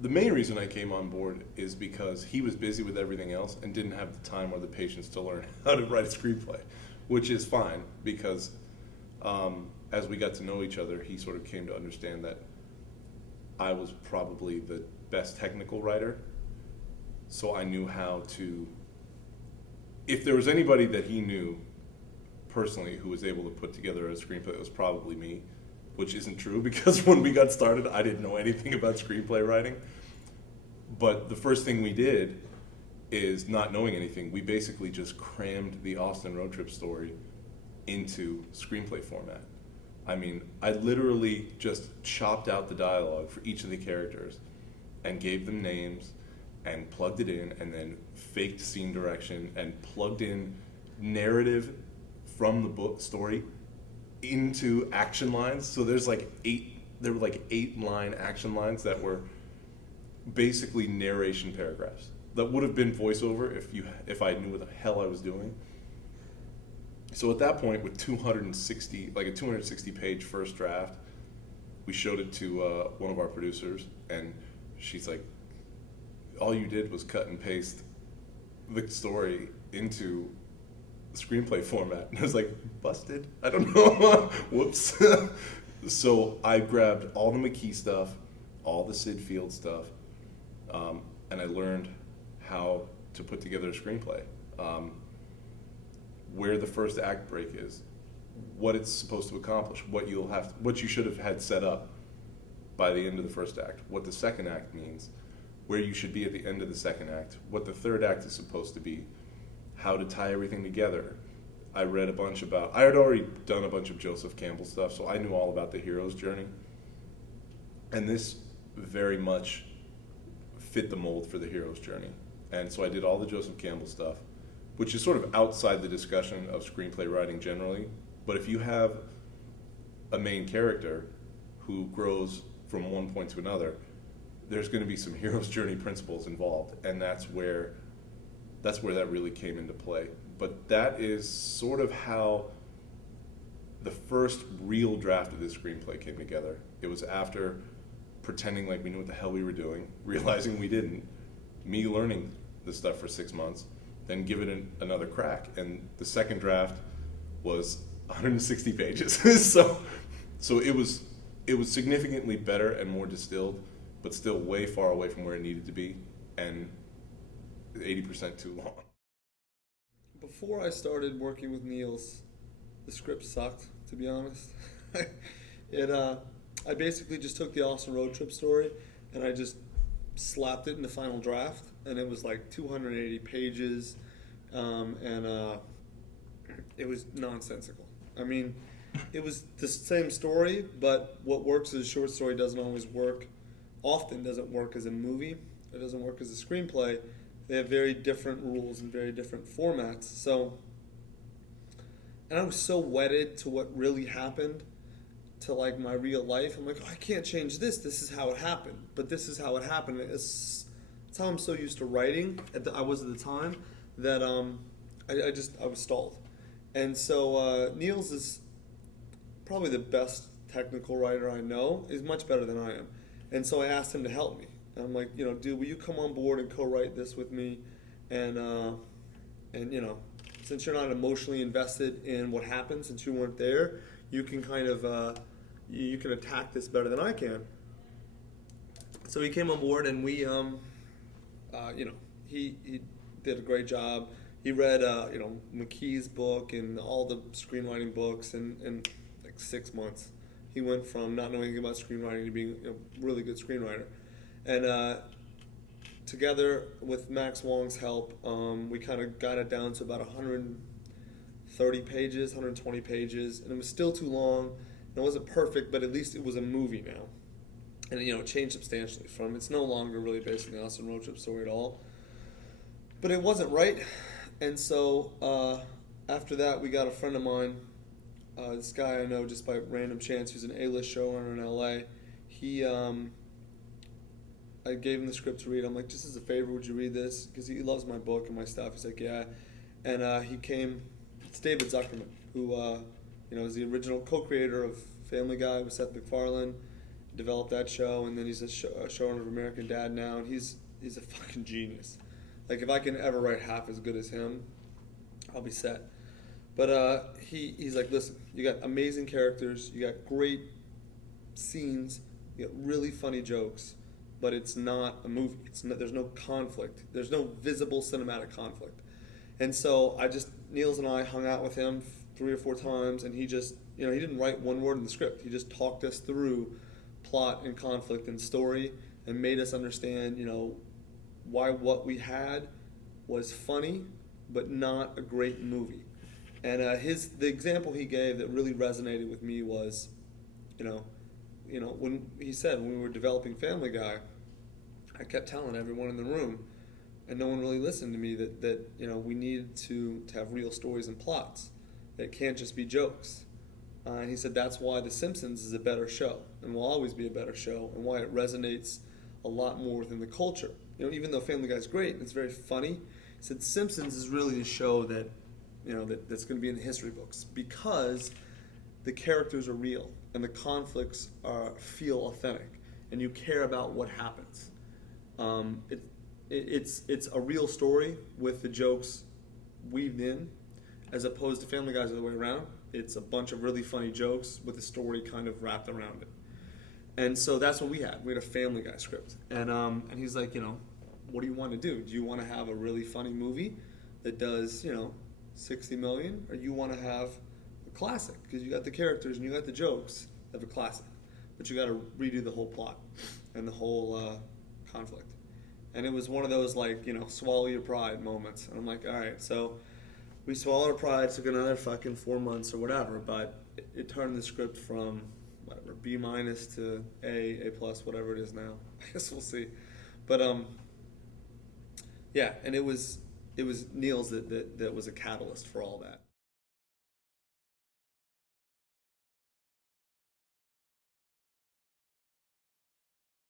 the main reason I came on board is because he was busy with everything else and didn't have the time or the patience to learn how to write a screenplay, which is fine because as we got to know each other, he sort of came to understand that I was probably the best technical writer, so I knew how to, if there was anybody that he knew personally who was able to put together a screenplay, it was probably me, which isn't true because when we got started, I didn't know anything about screenplay writing. But the first thing we did is, not knowing anything, we basically just crammed the Austin road trip story into screenplay format. I mean, I literally just chopped out the dialogue for each of the characters and gave them names and plugged it in, and then faked scene direction and plugged in narrative from the book story into action lines. So there were like 8-line action lines that were basically narration paragraphs that would have been voiceover if I knew what the hell I was doing. So at that point, with 260 page first draft, we showed it to one of our producers, and she's like, all you did was cut and paste the story into screenplay format. And I was like, busted. I don't know. Whoops. So I grabbed all the McKee stuff, all the Sid Field stuff, and I learned how to put together a screenplay. Where the first act break is, what it's supposed to accomplish, what you should have had set up by the end of the first act, what the second act means, where you should be at the end of the second act, what the third act is supposed to be, how to tie everything together. I had already done a bunch of Joseph Campbell stuff, so I knew all about the hero's journey. And this very much fit the mold for the hero's journey. And so I did all the Joseph Campbell stuff, which is sort of outside the discussion of screenplay writing generally. But if you have a main character who grows from one point to another, there's going to be some hero's journey principles involved, and that's where that really came into play. But that is sort of how the first real draft of this screenplay came together. It was after pretending like we knew what the hell we were doing, realizing we didn't, me learning this stuff for 6 months, then give it another crack. And the second draft was 160 pages. so it was significantly better and more distilled, but still way far away from where it needed to be, and 80% too long. Before I started working with Nils, the script sucked, to be honest. I basically just took the Austin road trip story and I just slapped it in the final draft, and it was like 280 pages, and it was nonsensical. I mean, it was the same story, but what works as a short story often doesn't work as a movie. It doesn't work as a screenplay. They have very different rules and very different formats. So, and I was so wedded to what really happened, to like my real life. I'm like, oh, I can't change this. This is how it happened. But this is how it happened. It's how I'm so used to writing. I was at the time that I was stalled. And so Nils is probably the best technical writer I know. He's much better than I am. And so I asked him to help me. And I'm like, dude, will you come on board and co-write this with me? And since you're not emotionally invested in what happened, since you weren't there, you can kind of you can attack this better than I can. So he came on board, and we he did a great job. He read McKee's book and all the screenwriting books in like 6 months. He went from not knowing anything about screenwriting to being a really good screenwriter. And together with Max Wong's help, we kind of got it down to about 130 pages, 120 pages, and it was still too long. It wasn't perfect, but at least it was a movie now. And it changed substantially from, it's no longer really based on the Austin road trip story at all. But it wasn't right. And so after that, we got a friend of mine, this guy I know just by random chance, who's an A-list showrunner in LA. I gave him the script to read. I'm like, just as a favor, would you read this? Because he loves my book and my stuff. He's like, yeah. And he came. It's David Zuckerman, who is the original co-creator of Family Guy with Seth MacFarlane, developed that show, and then he's a showrunner of American Dad now, and he's a fucking genius. Like, if I can ever write half as good as him, I'll be set. But he's like, listen, you got amazing characters, you got great scenes, you got really funny jokes, but it's not a movie. There's no conflict. There's no visible cinematic conflict. And so Nils and I hung out with him 3 or 4 times, and he just, he didn't write one word in the script. He just talked us through plot and conflict and story and made us understand, why what we had was funny, but not a great movie. And the example he gave that really resonated with me was, when he said, when we were developing Family Guy, I kept telling everyone in the room, and no one really listened to me, that we needed to have real stories and plots. That it can't just be jokes. And he said that's why The Simpsons is a better show, and will always be a better show, and why it resonates a lot more within the culture. Even though Family Guy is great and it's very funny, he said Simpsons is really the show that, that's going to be in the history books, because the characters are real and the conflicts feel authentic, and you care about what happens. It's a real story with the jokes weaved in, as opposed to Family Guy's the other way around. It's a bunch of really funny jokes with a story kind of wrapped around it. And so that's what we had. We had a Family Guy script. And he's like, what do you want to do? Do you want to have a really funny movie that does, 60 million? Or you want to have a classic? Because you got the characters and you got the jokes of a classic. But you got to redo the whole plot and the whole conflict. And it was one of those, swallow your pride moments. And I'm like, all right, so we swallowed our pride, took another fucking 4 months or whatever, but it turned the script from, whatever, B- to A+, whatever it is now. I guess we'll see. But, yeah, and it was Nils that was a catalyst for all that.